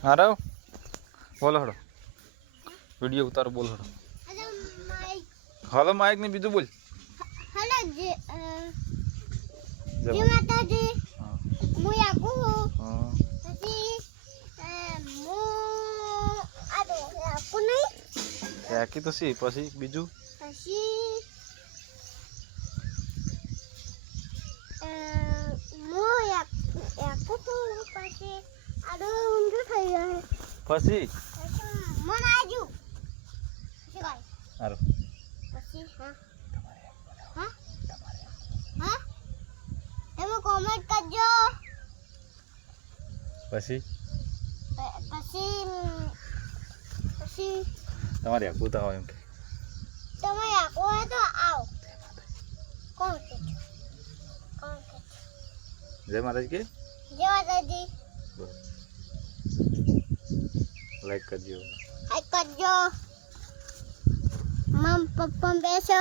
अरे बोलो हड़ो वीडियो उतारो बोल हड़ो हेलो माइक ने बीजू बोल हेलो जी माता जी मु याकू हां પછી મુ આદે याकू नहीं याकी तो सी પછી બીજું પછી મુ याकू તો પછી આડો ઊંધું થઈ ગયું પછી મન આજુ પછી ગાય હારો પછી હા હા તમે કોમેન્ટ કરજો પછી પછી પછી તમારે આકુતા હોય એમ કે તમે આકો હોય તો આવો કોણ છે જય માતાજી કે જય માતાજી લાઈક કરજો મમ પપ્પા બેસો